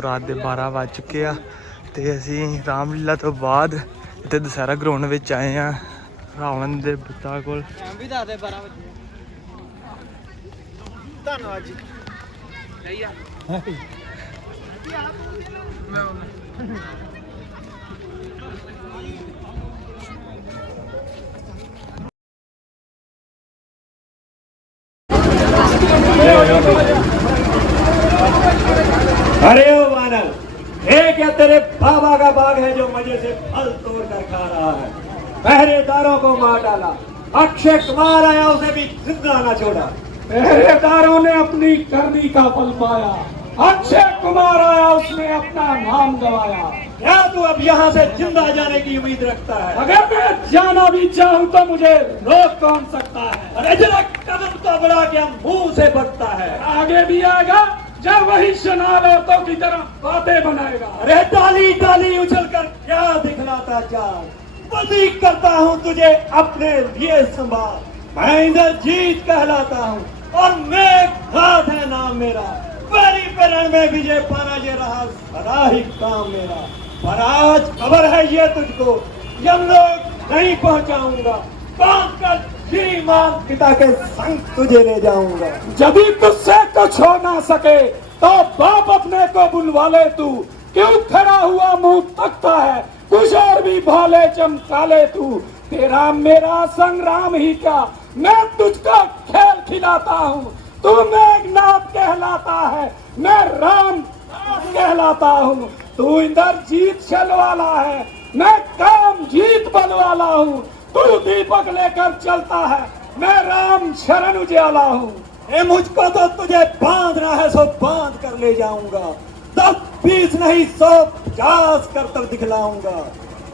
रात के 12 ਵੱਜ चुके ਆ ਤੇ ਅਸੀਂ ਰਾਮਲੀਲਾ ਤੋਂ ਬਾਅਦ ਇੱਥੇ ਦੁਸਹਿਰਾ ਗਰਾਊਂਡ ਵਿੱਚ ਆਏ ਆ ਰਾਵਣ ਦੇ ਪੁੱਤਾਂ ਕੋਲ। ਵੀ ਦੱਸ ਦੇ 12 ਵਜੇ। ਧੰਨਵਾਦ ਜੀ। ਸਹੀ ਆ अरे ओ वानर, ये क्या तेरे बाबा का बाग है जो मजे से फल तोड़ कर खा रहा है? पहरेदारों को मार डाला, अक्षय कुमार आया उसे भी जिंदा न छोड़ा। पहरेदारों ने अपनी करनी का फल पाया, अक्षय कुमार आया उसने अपना नाम गवाया। क्या तू अब यहाँ से जिंदा जाने की उम्मीद रखता है? अगर मैं जाना भी चाहूँ तो मुझे रोक कौन सकता है? अरे जरा कदम तो बढ़ा के मुंह से बढ़ता है। आगे भी आएगा जब वही शनालतों की तरह बातें बनाएगा। अरे डाली डाली उछल कर क्या दिखलाता चाल, बदी करता हूँ तुझे अपने लिए संभाल। मैं इंद्रजीत कहलाता हूँ और मेघनाद है नाम मेरा। परी पेरण में विजय पाना ये रहा सदा ही काम मेरा। पर आज खबर है ये तुझको, यमलोक नहीं पहुँचाऊंगा, बांध कर श्रीमान पिता के संग तुझे ले जाऊंगा। यदि तुझसे कुछ हो ना सके तो बाप अपने को बुलवा ले। तू क्यों खड़ा हुआ मुंह तकता है? कुछ और भी भाले चमका ले तू। तेरा मेरा संग्राम ही क्या, मैं तुझको खेल खिलाता हूँ। तू मेघनाद कहलाता है, मैं राम कहलाता हूँ। तू इंद्रजीत छल वाला है, मैं काम जीत बल वाला हूँ। तू दीपक लेकर चलता है, मैं राम शरण उजाला हूँ। ए मुझको तो तुझे बांधना है सो बांध कर ले जाऊंगा, 10-20 नहीं 150 कर तर दिखलाऊंगा।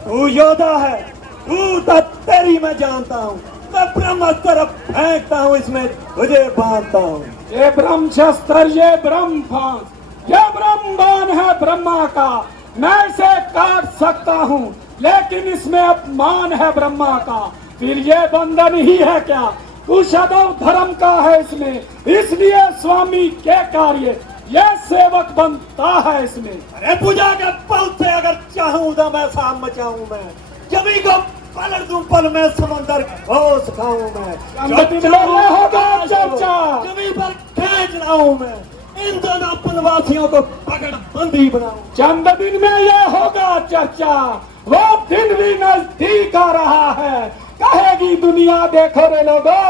तू योद्धा है, तू तो तेरी मैं जानता हूँ। मैं ब्रह्मास्त्र फेंकता हूँ, इसमें तुझे बांधता हूँ। ये ब्रह्मशस्त्र, ये ब्रह्म फांस, ये ब्रह्म बाण है ब्रह्मा का। मैं इसे काट सकता हूँ लेकिन इसमें अपमान है ब्रह्मा का। फिर ये बंधन ही है क्या? कुछ अदब धर्म का है इसमें, इसलिए स्वामी के कार्य ये सेवक बनता है इसमें। अरे पूजा के पल से अगर चाहूँ तो मैं शाम मचाऊँ मैं, जमी को पलट दूं पल में समंदर घोष खाऊं मैं। होगा चर्चा, जमी पर खींच रहा हूँ मैं, इन दोनों वनवासियों को पकड़ बंदी बनाऊं। चंद दिन में ये होगा चर्चा, वो दिन भी नजदीक आ रहा है। कहेगी दुनिया देखो रे लोगों,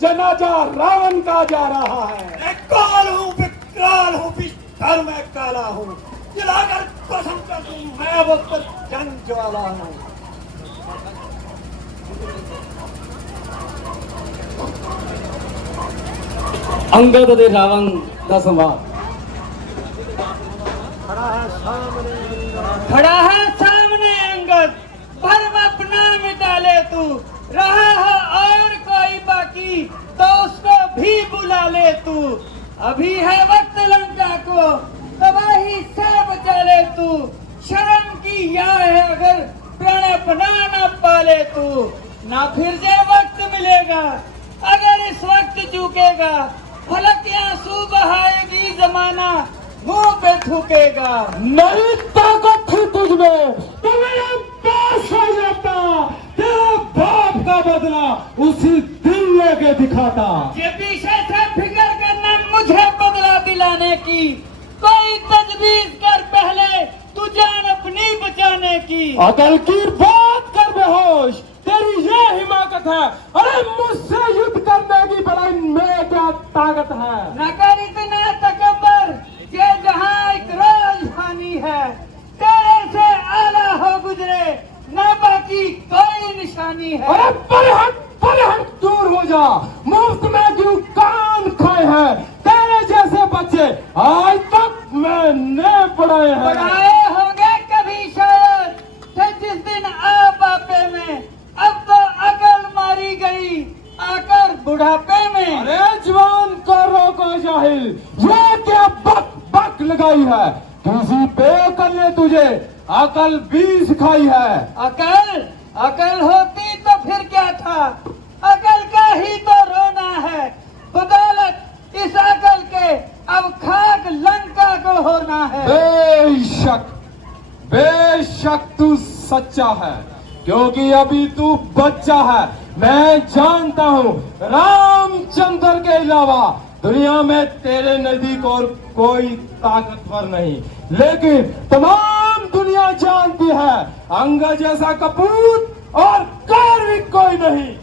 जनाजा रावण का जा रहा है। काल हूँ विकराल हूँ, पिछड़ में काला हूँ, जलाकर कसम कर दूं मैं वो तो जंग ज्वाला हूँ। अंगद दे रावण का संवाद। खड़ा है सामने अंगद, भरम अपना मिटा ले तू। रहा है और कोई बाकी तो उसको भी बुला ले तू। अभी है वक्त लंका को तबाही से बचा ले तू। शर्म की या है अगर प्राण अपना न पाले तू। ना फिर जे वक्त मिलेगा अगर इस वक्त चूकेगा। फलक के आंसू बहाएगी जमाना, मुंह पे थूकेगा। नहीं ताकत थी तुझमें तो मेरा पास हो जाता, तेरा बाप का बदला उसी दिन लेके दिखाता। ये पीछे से फिक्र करना मुझे बदला दिलाने की। कोई तजवीज कर पहले तू जान अपनी बचाने की। अकल की बात कर बेहोश, तेरी ये हिमाकत है। अरे मुझसे युद्ध करने की भलाई में क्या ताकत है? न कर इतना तकब्बर, ये जहाँ एक राजधानी है। तेरे से आला हो गुजरे न बाकी कोई निशानी है। अरे पलहट दूर हो जा, मुफ्त में क्यों कान खाए हैं? तेरे जैसे बच्चे आज तक मैंने पढ़ाए हैं। पढ़ाए होंगे कभी शायद थे जिस दिन आ बापे में। अब तो अकल मारी गई आकर बुढ़ापे में। अरे जवान को रोको जाहिल, ये क्या बक बक लगाई है? किसी पे अकल ने तुझे अकल भी सिखाई है। अकल होती तो फिर क्या था? अकल का ही तो रोना है। बदौलत इस अकल के अब खाक लंका को होना है। बेशक बेशक तू सच्चा है, क्योंकि अभी तू बच्चा है। मैं जानता हूँ रामचंद्र के अलावा दुनिया में तेरे नजदीक और कोई ताकतवर नहीं, लेकिन तमाम दुनिया जानती है अंगद जैसा कपूत और कोई कोई नहीं।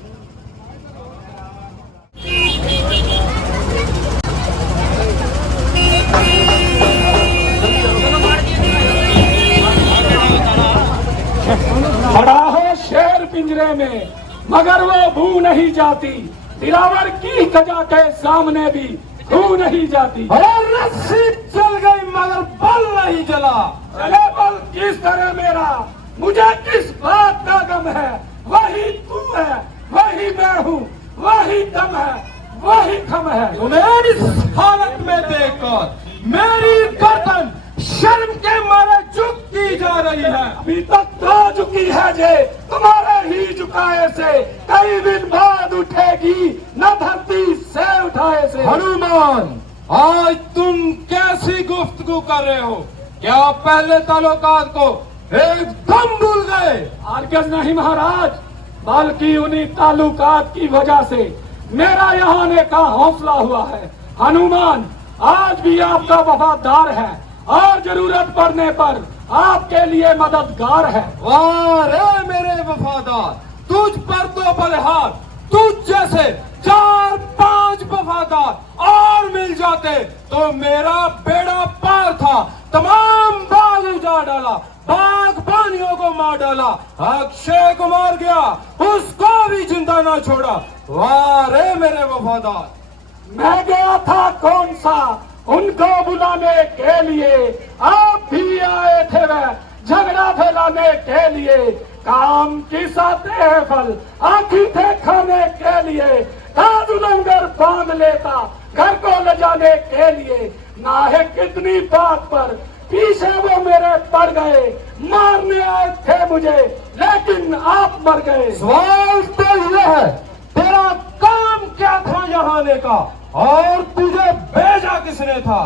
खड़ा हो शेर पिंजरे में मगर वो भू नहीं जाती, दिलावर की कजा के सामने भी खू नहीं जाती। और रस्सी चल गई मगर बल नहीं चला। चले बल किस तरह मेरा, मुझे किस बात का गम है। वही तू है, वही मैं हूँ, वही दम है, वही थम है। तुम्हें इस हालत में देखकर मेरी गर्दन शर्म के मारे झुकती जा रही है। अभी तक तो झुकी है जे तुम्हारे ही झुकाए से, कई दिन बाद उठेगी न धरती से उठाए से। हनुमान, आज तुम कैसी गुफ्तगू कर रहे हो? क्या पहले ताल्लुकात को एकदम भूल गए? हरगिज़ नहीं महाराज, बल्कि उन्हीं ताल्लुकात की वजह से मेरा यहाँ आने का हौसला हुआ है। हनुमान आज भी आपका वफादार है और जरूरत पड़ने पर आपके लिए मददगार है। वाह रे मेरे वफादार, तुझ पर तो बलिहार, तुझ जैसे 4-5 वफादार और मिल जाते तो मेरा बेड़ा पार था। तमाम बाग उजाड़ डाला, बागबानियों को मार डाला, अक्षय को मार गया, उसको भी जिंदा ना छोड़ा। वाह रे मेरे वफादार। मैं गया था कौन सा उनको बुलाने के लिए, आप भी आए थे वह झगड़ा फैलाने के लिए। काम की साथे है फल, आखी थे खाने के लिए। लंगर बांध लेता घर को ले जाने के लिए। ना है कितनी बात पर पीछे वो मेरे पड़ गए, मारने आए थे मुझे लेकिन आप मर गए। सवाल तो यह है, तेरा काम क्या था यहाँ आने का और तुझे भेजा किसने था?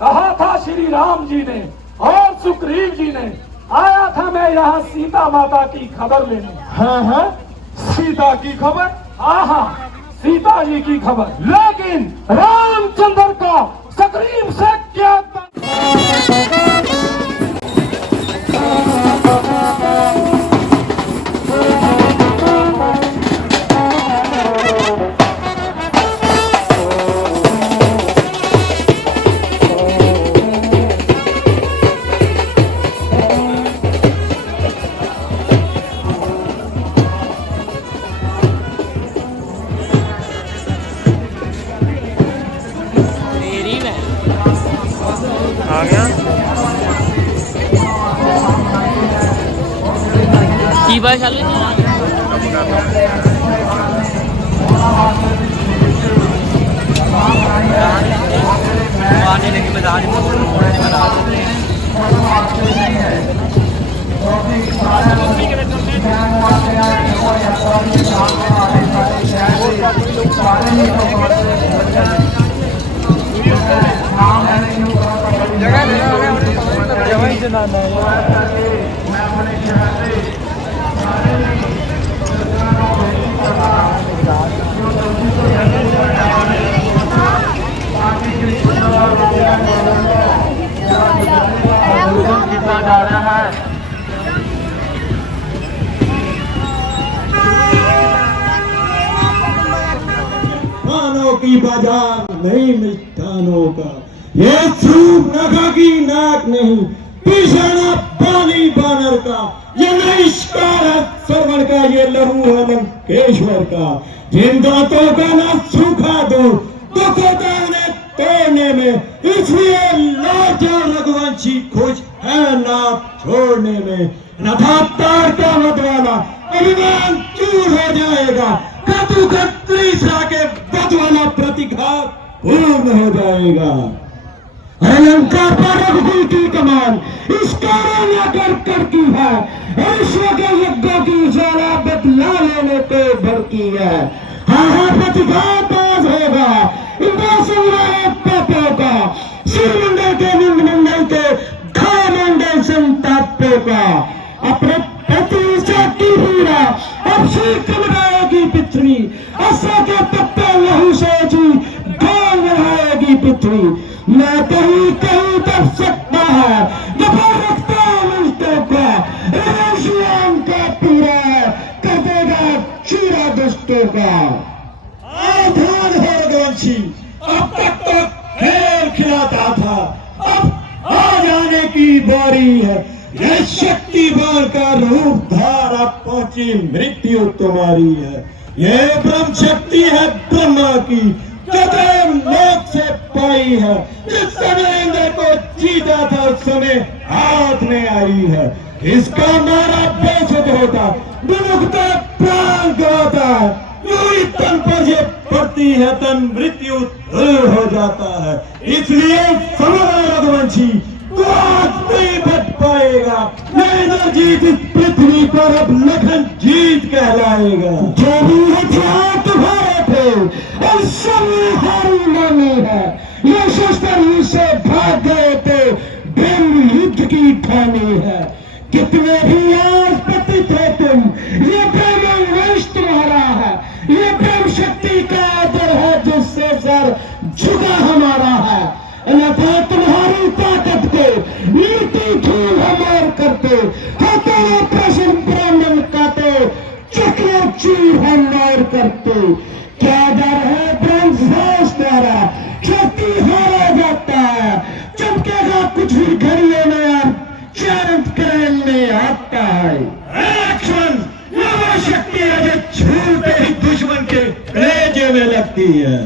कहा था श्री राम जी ने और सुग्रीव जी ने। आया था मैं यहाँ सीता माता की खबर लेने। हाँ, सीता की खबर? हाँ, सीता जी की खबर। लेकिन रामचंद्र का सुग्रीव से क्या आ गया? की बात चालू आने लगी मैदान कितना जा रहा है? खानों की बाजार नहीं मिष्ठानों का, ये चूप नखा की नाक नहीं, पिछाना पानी बानर का, ये नहिष्कार है सरवण का, ये लहू है लंकेश्वर का। जिन दांतों का न सूखा दो दुख होता उन्हें तोड़ने में, इसलिए लाजा रघुवंशी खुश है नाप छोड़ने में। नथातार का मतवाला अभिमान चूर हो जाएगा, कतु तीसरा के बदवाला प्रतिघात पूर्ण हो जाएगा। अलंकार पर रघुकुल की कमान इस कारण कर की है, ईश्वर के यज्ञों की ज्वाला बदला लेने पे भड़की है। हाँ प्रतिघात होगा पापों का, सिर मंडल के निंद होगा। अपने पति से की हीरा अब शीख लगाएगी पिछड़ी, ऐसे के पत्ते लहू से जी गोल बढ़ाएगी पिछड़ी। मैं कहीं कहीं तक सकता है दबा रखता मिलते का इस्लाम का पूरा कर देगा चूरा दोस्तों का। आधार है रघुवंशी, अब तक तो खेल खिलाता था, अब आ जाने की बारी है। यह शक्तिवान का रूप धारा पहुंची मृत्यु तुम्हारी है। यह ब्रह्म शक्ति है ब्रह्मा की जो लोक से पाई है। जिस समय इंद्र को जीता था उस समय हाथ में आई है। इसका मारा बेसुध होता, दुमुखता प्राण गवाता है। यूं तन पर ये पड़ती है तन मृत्यु दूर हो जाता है। इसलिए समझ रघुवंशी तो आज नहीं बच पाएगा। नरेंद्र जीत इस पृथ्वी पर अब लखन जीत कहलाएगा। जो भी हथियार तुम्हारे थे और सब हारी मानी है। ये शस्त्र से भाग गए थे, ब्रह्म युद्ध की ठानी है। कितने भी आज पति थे तुम, ये ब्रह्म वंश तुम्हारा है। ये ब्रह्म शक्ति का आदर है जिससे सर झुका हमारा है। अन्यथा तुम्हारी ताकत को नीति धूल हमार करते, होते प्रश्न ब्राह्मण काटे, चक्र चूर हमार करते। क्या डर है ब्रह्म सास द्वारा, शक्ति हारा जाता है। चमकेगा कुछ भी घड़ियों में अब चरण करने आता है। एक्शन यह शक्ति है जो छूते ही दुश्मन के कलेजे में लगती है।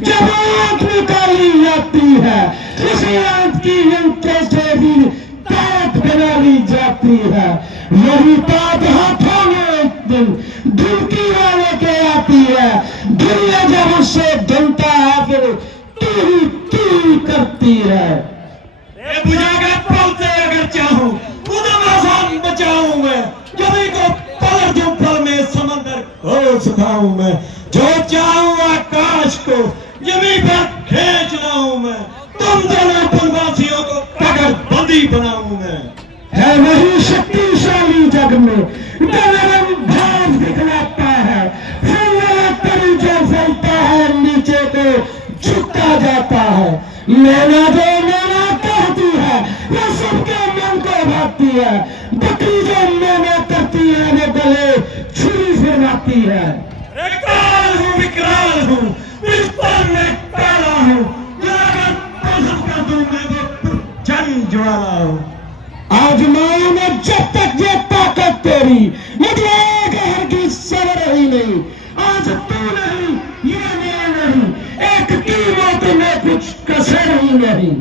जब आंख निकाली जाती है, किसी आंख की यंत्र से भी ताक बना ली जाती है। यही ताक हाथों में एक दिन धुलकी वाले के आती है। दुनिया जब उससे धुलता है फिर टी करती है। बुझाकर पलते अगर चाहूं उदम आसान बचाऊं मैं, कभी को पलट दूं फल में समंदर को सुखाऊं मैं। जो चाहूं आकाश को जमीन पर खींच लाऊं मैं, तुम दोनों वनवासियों को पकड़ बंदी बनाऊं मैं। है वही शक्तिशाली जग में गगन भाव दिखलाता है। तरी जो फैलता है नीचे को झुकता जाता है। मैंने जो मैंने कहती है वो सबके मन को भाती है। बकरी जो मैंने करती है वो गले छुरी फिरवाती है। विकराल हूँ, बिस्तर में काला हूँ, कर दूं मैं वो जन ज्वाला हूँ। आजमाओ में जब तक ये ताकत तेरी, मुझे हरगिज़ सबर ही नहीं। आज तू नहीं, ये मैं नहीं, एक की मौत में कुछ कसर ही नहीं।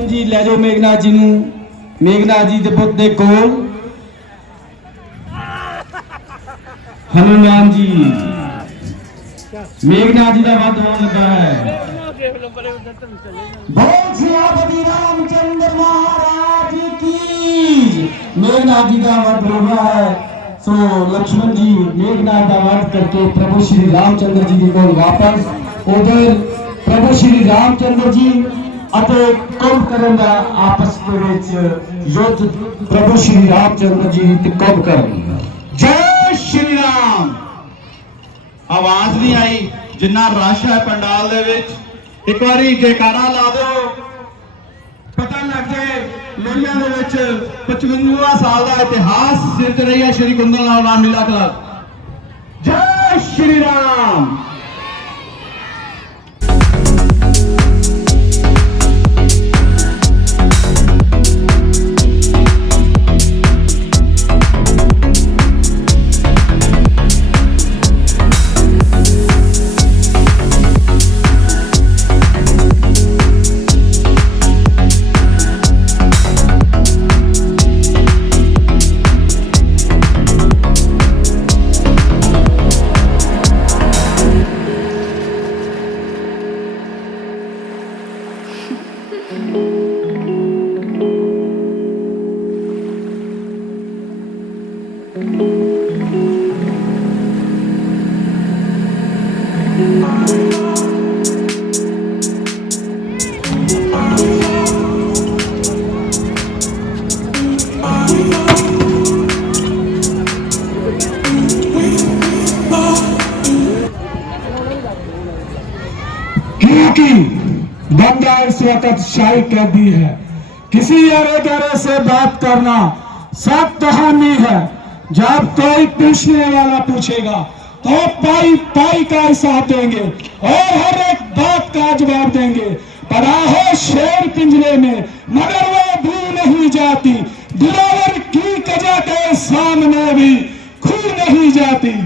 जी ले जाओ मेघनाथ जी नूं, मेघनाथ जी दे पुत दे कोल हनुमान जी, मेघनाथ जी का वध होने लगा है। बोल सियापति रामचंद्र महाराज की। मेघनाथ जी का वध हो रहा है। सो लक्ष्मण जी मेघनाथ का वध करके प्रभु श्री रामचंद्र जी को वापस उधर प्रभु श्री रामचंद्र जी ਅਤੇ ਕੁੰਭਕਰਨ ਦਾ ਆਪਸ ਦੇ ਵਿੱਚ ਯੁੱਧ ਪ੍ਰਭੂ ਸ਼੍ਰੀ ਰਾਮਚੰਦਰ ਜੀ ਤੇ ਕੁੰਭਕਰਨ। ਜੈ ਸ਼੍ਰੀ ਰਾਮ। ਆਵਾਜ਼ ਨਹੀਂ ਆਈ ਜਿੰਨਾ ਰਸ਼ ਹੈ ਪੰਡਾਲ ਦੇ ਵਿੱਚ। ਇੱਕ ਵਾਰੀ ਜੈਕਾਰਾ ਲਾ ਦਿਓ, ਪਤਾ ਲੱਗ ਜਾਏ ਲੋਹੀਆਂ ਦੇ ਵਿੱਚ 55ਵਾਂ ਸਾਲ ਦਾ ਇਤਿਹਾਸ ਸਿਰ ਤੇ ਰਹੀ ਹੈ ਸ਼੍ਰੀ ਕੁੰਦਨ ਲਾਲ ਰਾਮਲੀਲਾ ਕਲੱਬ। ਜੈ ਸ਼੍ਰੀ ਰਾਮ। क्योंकि बंदा इस वक्त शाही कैदी है। किसी अरे गरे से बात करना सब कहानी है। जब कोई पूछने वाला पूछेगा तो पाई पाई का हिसाब देंगे और हर एक बात का जवाब देंगे। पड़ा है शेर पिंजरे में मगर वो भू नहीं जाती, दिलावर की कजा के सामने भी खू नहीं जाती।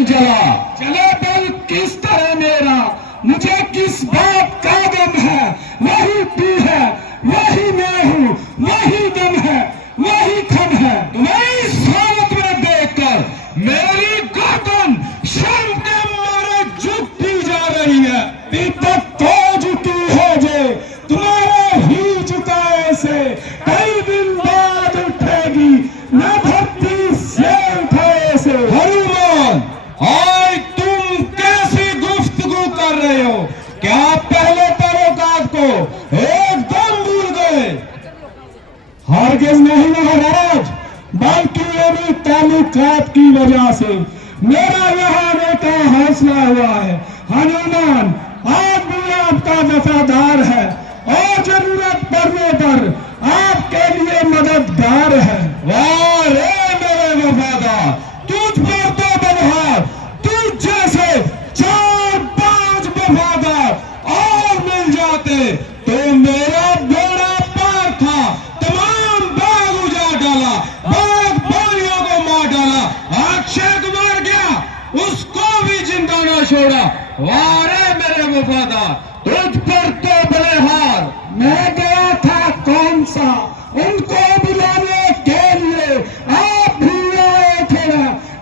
जला चले बल किस तरह मेरा, मुझे किस बात का गम है, वही तू है, वही मैं हूँ, वही दम है, वही खम है। तुम्हें इस हालत में देखकर मेरी गर्दन शर्म के मारे झुकती जा रही है। विपत तो झुकी है जे तुम्हारे ही झुकाए से कई दिन बाद उठेगी न धरती से उठाए से। हनुमान आज तुम कैसी गुफ्तगू कर रहे हो? क्या पहले ताल्लुकात को एकदम भूल गए? हरगिज नहीं महाराज, बल्कि ये भी ताल्लुकात की वजह से मेरा यहाँ आने का हौसला हुआ है। हनुमान आज भी आपका वफादार है और जरूरत पड़ने पर आपके लिए मददगार है। वाह रे मेरे वफादार, तुझ पर तो बलहार, तुझ जैसे 4-5 वफादार और मिल जाते तो मेरा बेड़ा पार था। तमाम बाग उजाड़ डाला, बाग बालियों को मार डाला, अक्षय कुमार गया उसको भी जिंदा ना छोड़ा। वाह रे मेरे वफादार, तुझ पर तो बलहार। मैं गया था कौन सा उनको बुलाने के लिए, आप भी आए थे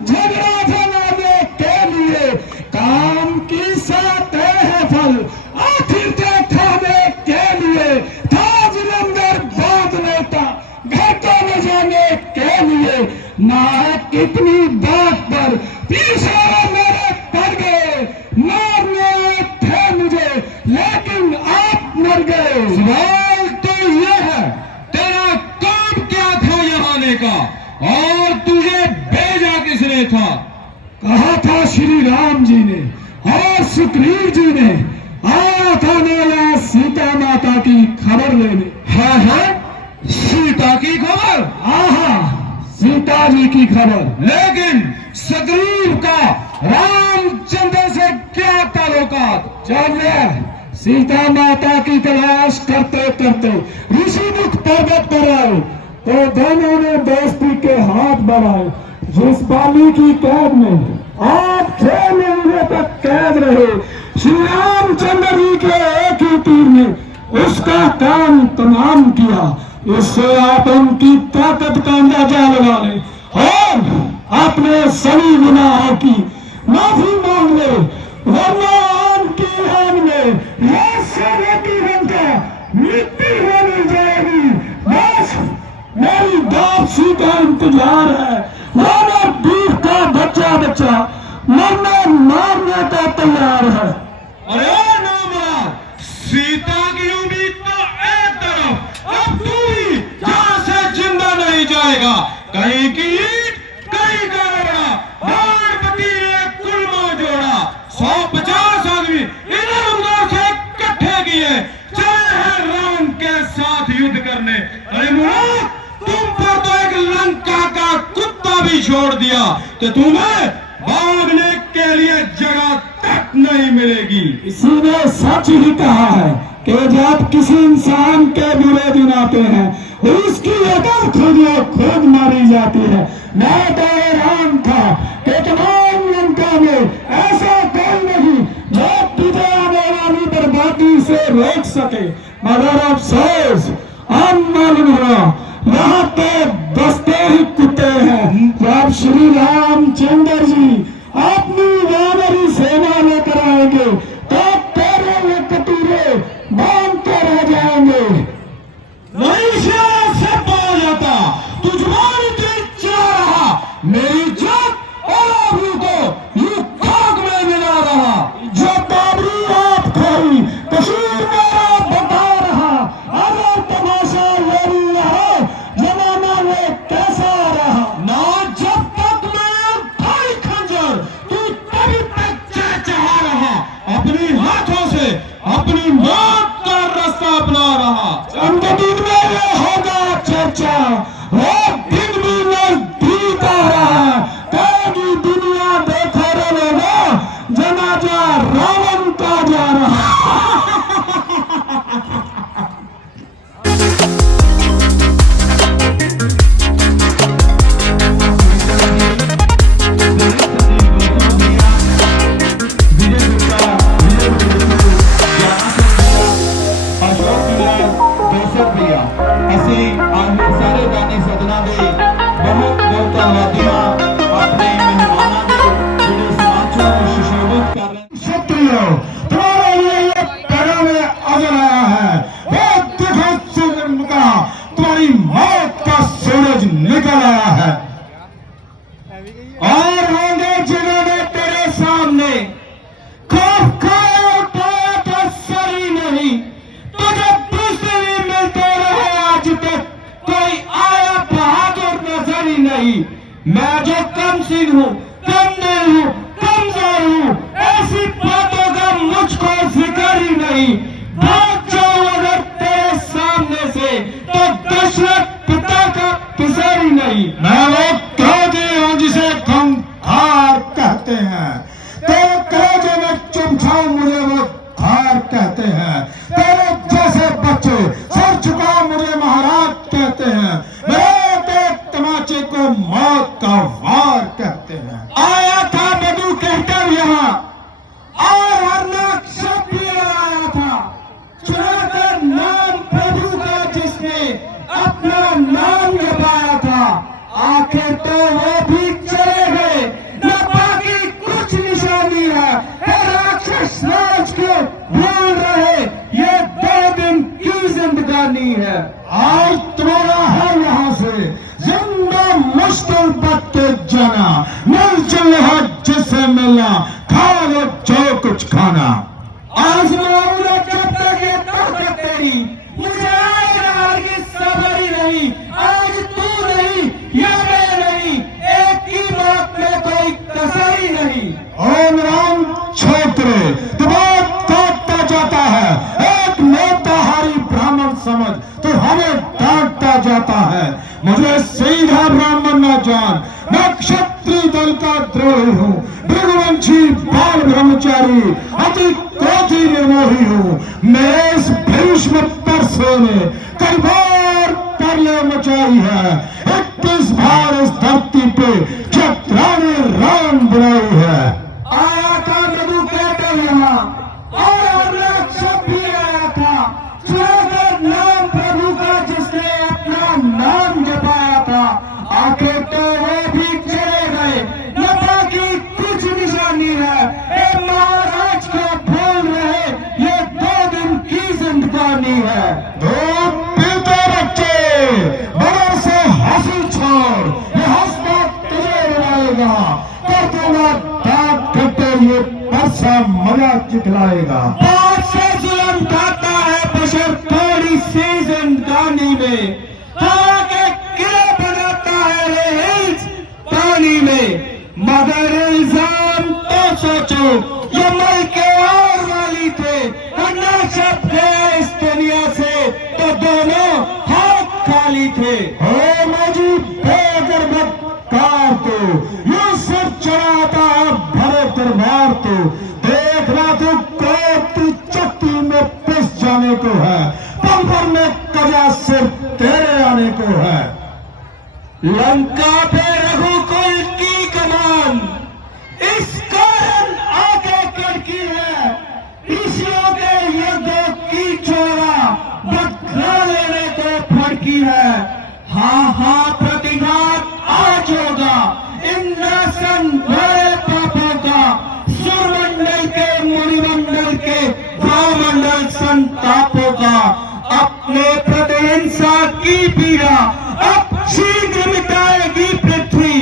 झगड़ा फैलाने के लिए। काम की साथ है फल आखिर दिखाने के लिए, था जलंधर बांधने का घर को ले जाने के लिए। ना कितनी बात पर पीछे मेरे पड़ गए, मारने आए थे मुझे लेकिन आप मर गए। सवाल तो ये है तेरा काम क्या था यहाँ आने का और तुझे भेजा किसने था? कहा था श्री राम जी ने और सुग्रीव जी ने, आया था मेरा सीता माता की खबर लेने। है सीता की खबर? हाँ, सीता जी की खबर। लेकिन सुग्रीव का रामचंद्र से क्या ताल्लुकात? चलिए सीता माता की तलाश करते करते ऋषिमुख पर्वत पर आए तो दोनों ने दोस्ती के हाथ बढ़ाए। जिस बाली की कैद में आप 6 महीने तक कैद रहे, श्री रामचंद्र जी के एक ही तीर ने उसका काम तमाम किया। इससे आप उनकी ताकत का अंदाजा लगा लें और अपने सभी गुनाहों की माफी मांग ले, वरना उनकी आग में ये सोने की रंगा मिट्टी होने जाएगी। बस मेरी वापसी का इंतजार है। मानो बीफ का बच्चा मरने का तैयार है। अरे नामा, सीता की उम्मीद तो एक तरफ, अब तू भी यहाँ से जिंदा नहीं जाएगा। कहीं की ईंट कहीं का रगड़ा, बाणपति ने कुल जोड़ा, 150 आदमी इधर उधर से इकट्ठे किए, चले हैं राम के साथ युद्ध करने। अरे मुराद, तुम पर तो एक लंका का कुत्ता भी छोड़ दिया कि तुम्हें भागने के लिए जगह तक नहीं मिलेगी। इसी ने सच ही कहा है कि जब किसी इंसान के बुरे दिन आते हैं उसकी अकल खुद मारी जाती है। मैं तो हैरान था कि तमाम लंका में ऐसा कोई नहीं जो तुझे आने वाली बर्बादी से रोक सके, मगर अफसोस हम मालूम हुआ यहाँ पे बसते ही कुत्ते हैं। जब श्री रामचंद्र जी अपनी वानरी सेना लेकर आएंगे तो तेरे ये कटोरे बांध के रह जाएंगे। नहीं से पा जाता, तुझ मारी चला रहा, मेरी जात और आबरू को यूं खाक में मिला रहा। जो बाबरी आप खोई कसूर मेरा बता रहा, अगर तमाशा ये भी रहा जमाना वो कैसा रहा। ना जब तक मैं भाई मौत का रास्ता अपना रहा। जब दिन में ये होगा चर्चा, वो दिन भी नजदीक आ रहा है। कहेगी दुनिया देखो रे लोगों, जनाजा रावण का जा रहा ਅਸੀਂ ਅੱਜ ਸਾਰੇ ਦਾਨੀ ਸੱਜਣਾ ਦੇ ਬਹੁਤ ਬਹੁਤ ਧੰਨਵਾਦੀ ਹਾਂ। ਆਪਣੇ ਮਹਿਮਾਨਾਂ ਦੇ ਜਿਹੜੇ ਸਮਾਜ ਨੂੰ ਸੁਸ਼ੋਭਿਤ ਕਰ ਰਹੇ। क्षत्रियों, तुम्हारे लिए ये पैगाम अजर आया है। वो देखो सूरज का, तुम्हारी मौत का सूरज निकल आया है। और होंगे जिन्होंने तेरे सामने खौफ खाया और पाया तो सही नहीं, तुझे दूसरे भी मिलते रहे आज तक, कोई आया बहादुर नजर ही नहीं। मैं जो कम सिंह हूँ, कम नहीं हूँ, कमजोर हूँ, ऐसी बातों का मुझको जिक्र ही नहीं। भाग जाओ अगर तेरे सामने से, तो दशरथ पिता का पिसर ही नहीं। मैं वो क्रोधी हूँ जिसे तुम धार कहते हैं, तेरे कलेजे में चुमछाओ मुझे वो धार कहते हैं। तेरे जैसे बच्चे सर झुकाओ मुझे महाराज कहते हैं। मेरे तमाचे को मौत का वार कहते हैं। आया था बदू कहकर यहाँ, और हरनाक शब्द भी आया था, चुनाकर नाम प्रभु का जिसने अपना नाम लगाया था। आखिर तो वो भी चले गए, न बाकी कुछ निशानी है। राक्षस राज को भूल रहे, ये 2 दिन की जिंदगानी है। आज तुम्हारा है यहाँ से जिंदा मुश्किल बत्ते जाना, मिलजुल है जिससे मिलना, खा लो जो कुछ खाना। आज मामला जब तक ये ताकत तेरी, मुझे आएगा हरगिज़ सब्र ही नहीं। आज तू नहीं या मैं नहीं, एक की बात में कोई कसर ही नहीं। ओम राम छोकरे, दिमाग काटता जाता है, एक मोटाहारी ब्राह्मण समझ तो हमें डांटता जाता है। मुझे सीधा ब्राह्मण न जान, मैं क्षत्रिय दल का द्रोही हूँ, भृगुवंशी बाल ब्रह्मचारी, अति क्रोधी निर्मोही हूँ। मैं इस भीष्म परसे ने कई बार तरले मचाई है, 21 बार इस धरती पे क्षत्राने राम बनाई है। आया था प्रभु कहते यहाँ, और शब्द भी आया था, सुनाकर नाम प्रभु का जिसने अपना नाम जपाया था। आखिर तो वो भी चले गए, न बाकी कुछ निशानी है। ए महाराज को भूल रहे, ये 2 दिन की जिंदगानी है। दो पीते बच्चे, बड़ों से हंसी छोड़, ये हंसना तुझे रुलाएगा, कर दूंगा दांत कटे ये परसा मजा चिखलाएगा। बात से जुल्म खाता है बशर थोड़ी सी जिंदगानी में, हवा के किले बनाता है रे हिल्स पानी में। मगर इल्जाम तो सोचो, ये मलके और वाली थे, वरना सब गए इस दुनिया से तो दोनों हाथ खाली थे। हो मजी बेगरबत कार तो यूं सिर चढ़ाता है भरे दरबार तो, देखना तू क्रोध तू चक्की में पिस जाने को है, पंपर में कजा सिर तेरे आने को है। लंका पे रघुकुल की कमान इस कारण आगे कड़की है, ऋषियों के युद्धों की चोरा बदला लेने को फड़की है। हाँ हाँ प्रतिघात आज होगा, इंद्रासन बड़े पापों का, सुरमंडल के मुनिमंडल के भावमंडल संतापों का। अपने प्रतिहिंसा की पीड़ा अब शीघ्र मिटाएगी पृथ्वी,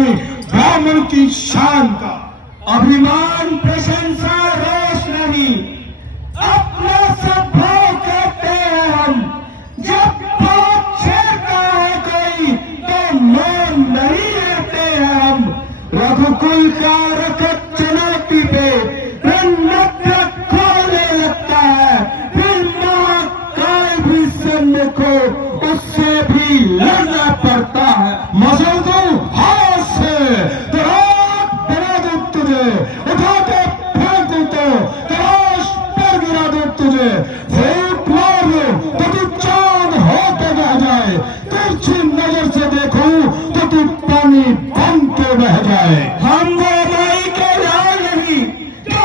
में ब्राह्मण की शान का। अभिमान, प्रशंसा, रोष नहीं, अपना स्वभाव कहते हैं हम। जब बात छेड़ता है कोई तो मान नहीं रहते हैं हम। रघुकुल का रखत चुनौती पे नत्र खोलने लगता है, फिर महाकाल भी सामने को उससे भी लड़ना पड़ता है। मसल दूं हाथ से तराश बना दूं तुझे, उठा के फेंक दूं तो तराश पर गिरा दूं तुझे। फूट मार दूं तो तू चांद होके बह जाए, तिरछी नजर से देखूं तो तू पानी बन के बह जाए। हम वो माई के लाल नहीं जो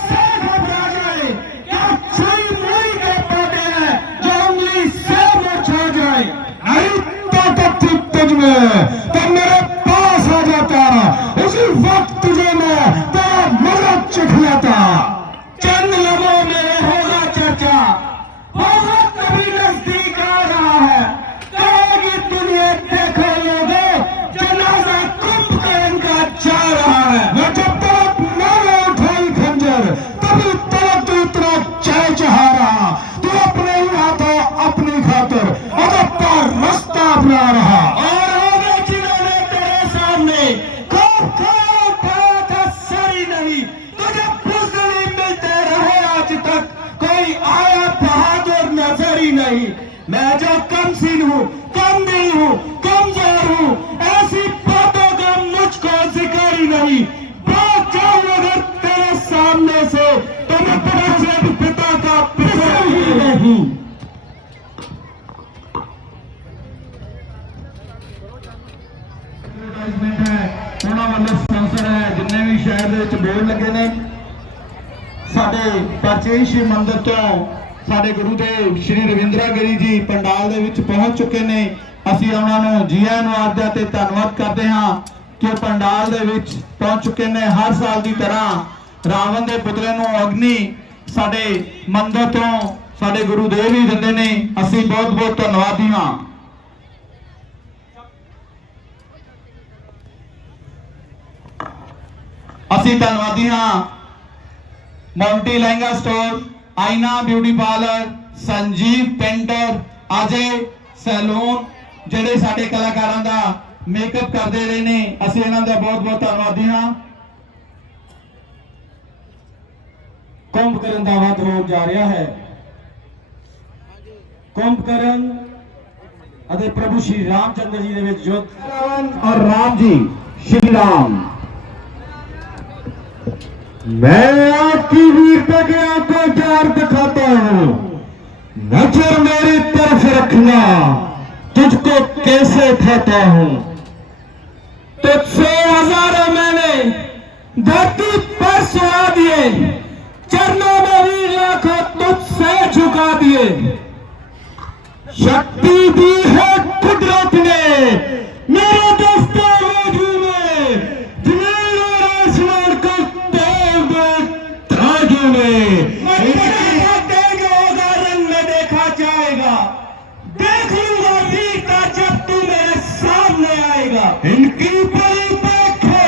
से घबरा जाए, क्या छुई मुई के पौधे हैं जो उंगली से मुरझा जाए। नहीं ताकत थी तुझ में तो मेरे पास आ जाता, उसी वक्त तुझे मैं तेरा मदद चिखलाता। चंद लम्हों में होगा चर्चा, होगा कभी नजदीक आ रहा है, कहेगी दुनिया देखो लोगों जनाजा कुंभकर्ण का जा रहा है। मैं जब तक मैंने उठाई खंजर तभी तक तू इतना चाय चाह रहा, तू अपने ही हाथों अपनी खातर अदब का रास्ता अपना रहा। और होगा जिन्होंने तेरे सामने खूब खूब पाया था सही नहीं, तुझे बुजदिली मिलते रहे आज तक, कोई आया बहादुर नजर ही नहीं। मैं जो कम सीन हूँ, कम दिल हूँ, कमजोर हूँ, ऐसी बातों का मुझको जिक्र ही नहीं। बात जाऊँ अगर तेरे सामने से तो मैं पिता का पिता ही नहीं। ਉਹਨਾਂ ਵੱਲੋਂ ਸਪਾਂਸਰ ਹੈ ਜਿੰਨੇ ਵੀ ਸ਼ਹਿਰ ਦੇ ਵਿੱਚ ਬੋਰਡ ਲੱਗੇ ਨੇ। ਸਾਡੇ ਪ੍ਰਾਚੀਨ ਸ਼ਿਵ ਮੰਦਿਰ ਤੋਂ ਸਾਡੇ ਗੁਰੂਦੇਵ ਸ਼੍ਰੀ ਰਵਿੰਦਰਾ ਗਿਰੀ ਜੀ ਪੰਡਾਲ ਦੇ ਵਿੱਚ ਪਹੁੰਚ ਚੁੱਕੇ ਨੇ। ਅਸੀਂ ਉਹਨਾਂ ਨੂੰ ਜੀ ਆਇਆਂ ਨੂੰ ਆਖਦੇ ਤੇ ਧੰਨਵਾਦ ਕਰਦੇ ਹਾਂ ਕਿ ਉਹ ਪੰਡਾਲ ਦੇ ਵਿੱਚ ਪਹੁੰਚ ਚੁੱਕੇ ਨੇ। ਹਰ ਸਾਲ ਦੀ ਤਰ੍ਹਾਂ ਰਾਵਣ ਦੇ ਪੁਤਲੇ ਨੂੰ ਅਗਨੀ ਸਾਡੇ ਮੰਦਿਰ ਤੋਂ ਸਾਡੇ ਗੁਰੂਦੇਵ ਹੀ ਦਿੰਦੇ ਨੇ। ਅਸੀਂ ਬਹੁਤ ਬਹੁਤ ਧੰਨਵਾਦੀ ਹਾਂ। ਅਸੀਂ ਧੰਨਵਾਦੀ ਹਾਂ Monty lehenga store, Aaina beauty parlour, Sanjeev painter, Ajay salon ਜਿਹੜੇ ਸਾਡੇ ਕਲਾਕਾਰਾਂ ਦਾ ਮੇਕਅਪ ਕਰਦੇ ਰਹੇ ਨੇ। ਅਸੀਂ ਇਹਨਾਂ ਦਾ ਬਹੁਤ ਬਹੁਤ ਧੰਨਵਾਦੀ ਹਾਂ। कुंभकर्ण ਦਾ ਵੱਧ ਹੋ ਜਾ ਰਿਹਾ ਹੈ। कुंभकर्ण ਅਤੇ प्रभु श्री रामचंद्र जी ਦੇ ਵਿੱਚ युद्ध। रावण और राम जी श्री राम। मैं आपकी वीरता के आपको प्यार दिखाता हूँ, नजर मेरी तरफ रखना, तुझको कैसे उठाता हूँ। तुझसे हजारों मैंने धरती पर सुला दिए, चरणों में भी लाखों तुझसे झुका दिए। शक्ति दी है कुदरत ने मेरे दस्तावेजों में, जमीन और आसमान को तोड़ दो तराजू में। रंग में देखा जाएगा, देख लूंगा वीरता जब तू मेरे सामने आएगा। इनकी बड़ी देखे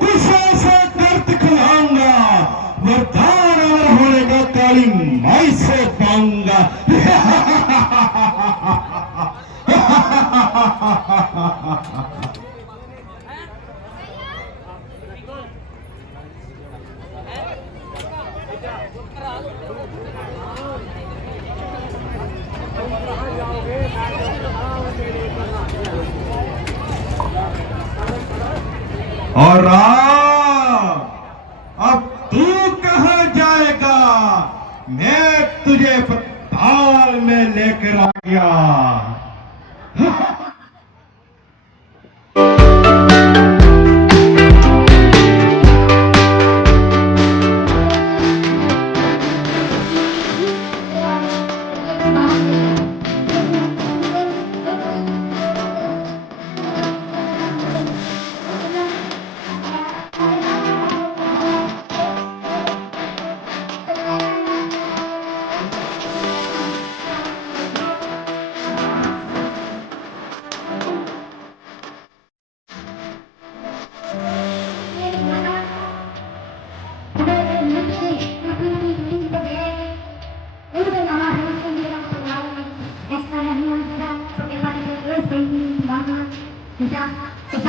कुछ ऐसा कर दिखलाऊंगा, वरदान अमर होने का काली माई से पाऊंगा। और अब तू कहाँ जाएगा, मैं तुझे पताल में लेकर आ गया।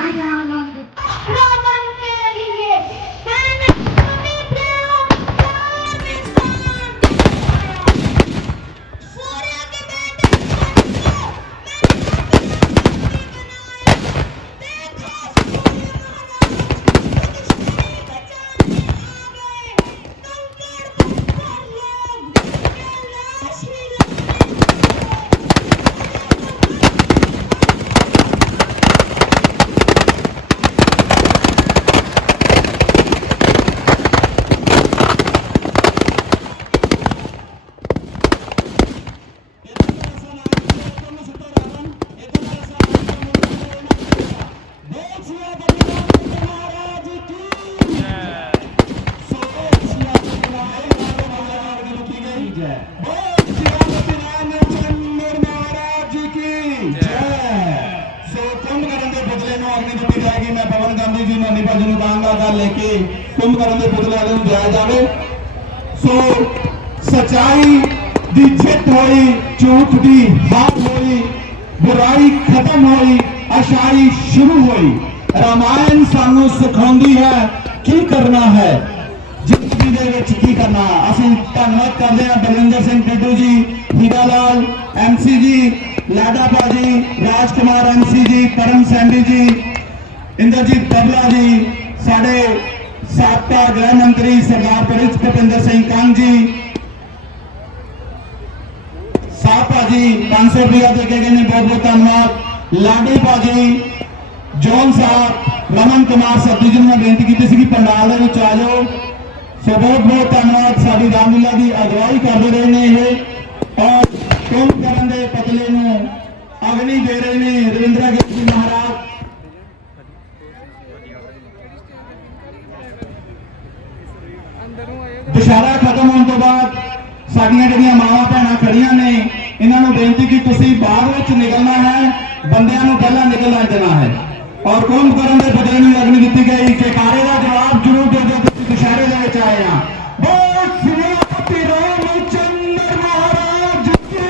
आया आनंद रावण के लिए मैंने अपनी प्रेम प्यार निशान दिखाया। सूर्य के बेटे को देखो सूर्य महाराज दुश्मनी बचाने आ गए। कंकड़ पत्थर लोग ये लाश ही मैं पवन गांधी जी नोनी भाजी ਨੂੰ ਕਹਾਂਗਾ ਗੱਲ ਲੈ ਕੇ ਕੁੰਭਕਰਨ ਦੇ ਪੁਤਲੇ ਵਾਲੇ ਨੂੰ ਜਾਇਆ ਜਾਵੇ। ਸੋ ਸਚਾਈ ਦੀ ਜਿੱਤ ਹੋਈ, ਝੂਠ ਦੀ ਹਾਰ ਹੋਈ, ਬੁਰਾਈ ਖਤਮ ਹੋਈ, ਅਛਾਈ ਸ਼ੁਰੂ ਹੋਈ। ਰਾਮਾਇਣ ਸਾਨੂੰ ਸਿਖਾਉਂਦੀ ਹੈ ਕੀ ਕਰਨਾ ਹੈ ਜ਼ਿੰਦਗੀ ਦੇ ਵਿੱਚ, ਕੀ ਕਰਨਾ। ਅਸੀਂ ਧੰਨਵਾਦ ਕਰਦੇ ਹਾਂ ਬਲਵਿੰਦਰ ਸਿੰਘ ਟਿੱਡੂ ਜੀ, ਹੀਰਾ ਲਾਲ MC ਜੀ, ਲਾਡਾ ਭਾਜੀ, ਰਾਜਕੁਮਾਰ MC ਜੀ, ਕਰਮ ਸੈਂਡੀ ਜੀ, इंद्रजीत तबला जी, साढ़े साबका गृह मंत्री सरदार परिच भुपिंदर सिंह कंग जी, साहब भाजी 500 रुपया दे के गए ने, बहुत बहुत धन्यवाद। लाडी भाजी, जॉन साहब, रमन कुमार सत्ती जी ने बेनती की सी पंडाल आ जाओ। सो बहुत बहुत धन्यवाद। साडी रामलीला की अगवाई करते रहे ने ये और कुंभकर्ण के पतले नूं अग्नि दे रहे ने रविंद्रा गिरी जी महाराज। दुशहरा खत्म होने तो बाद साडियां जिहड़ियां मावां भैणां खड़ियां ने, इन्हां नूं बेनती की तुसीं बाहर विच निकलना है, बंदियां नूं पहलां निकलना देना है और कुंभकर्ण दे बदले नूं अग्नि दित्ती गई। जयकारे दा जवाब जरूर दे दिओ, तुसीं दुशहरे दे विच आए आ। बोल श्री रामचंद्र महाराज की।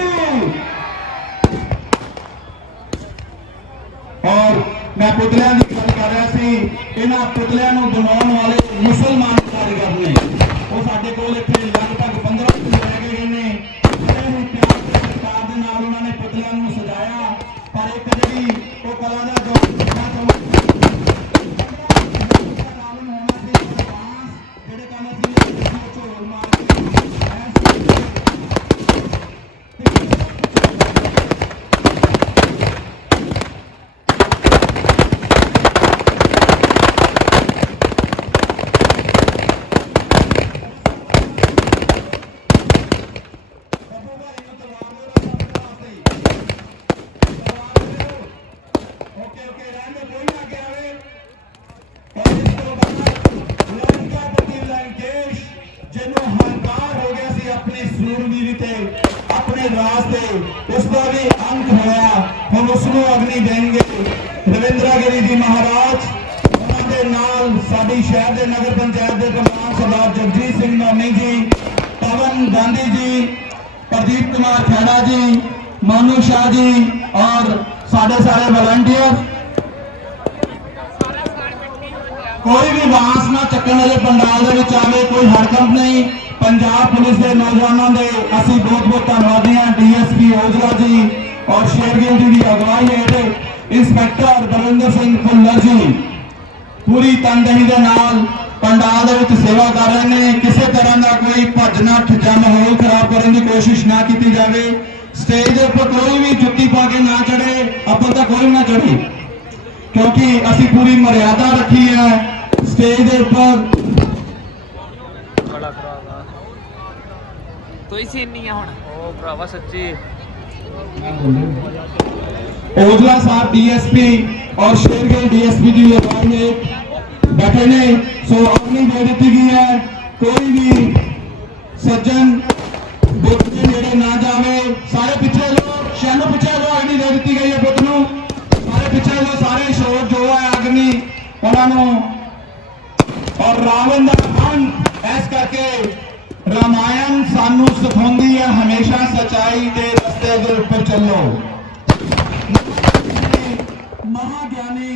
और मैं पुतलियां की गल कर रहा सी, इन्हां पुतलियां नूं बनाउण वाले मुसलमान कारीगर ने, वो साडे कोल इत्थे लगभग 15 दिन रह गए ने। बड़े ही प्यार ते सत्कार दे नाल उन्होंने पुतलियां नूं सजाया, पर एक जिहड़ी वो कला दा जो उसका भी अंत होया, हम उसको अग्नि देंगे। रविंद्रा गिरी जी महाराज, उन्होंने नाल साडी शहर के नगर पंचायत के प्रधान सरदार जगजीत सिंह नोनी जी, पवन गांधी जी, प्रदीप कुमार खेड़ा जी, मोनू शाह जी और साढ़े सारे वॉलंटियर। कोई भी बांस ना चक्कन वाले पंडाल के आवे, कोई हड़कंप नहीं। पंजाब पुलिस के नौजवानों के असी बहुत बहुत धन्यवादी हैं। DSP ओजला जी और शेरगिल जी की अगवाई हेठ इंस्पैक्टर बलविंदर सिंह भुल्लर जी पूरी तनदेही के नाल पंडाल के सेवा कर रहे हैं। किसी तरह का कोई भज नठ या माहौल खराब करने की कोशिश ना की जाए। स्टेज पर कोई भी जुत्ती पा के ना चढ़े, अपन तक कोई ना चढ़े, क्योंकि असी पूरी मर्यादा रखी है स्टेज पर। कोई सीन नहीं है हुण ओ भरावा सच्ची। ओजला साहब DSP और शेरगिल DSP जी अगवाई बैठे ने। सो अग्नि दे दी गई है, कोई भी सज्जन बुत के नेड़े ना जावे। सारे पिछले लोग शैनो पिछले लो, अग्नि दे दी गई है बुत नूं, सारे पिछले लो, सारे शोर जो है अग्नि उन्होंने। और रावण का अंत ऐस करके रामायण सानू सिखाती है हमेशा सच्चाई के रस्ते के ऊपर चलो। महाज्ञानी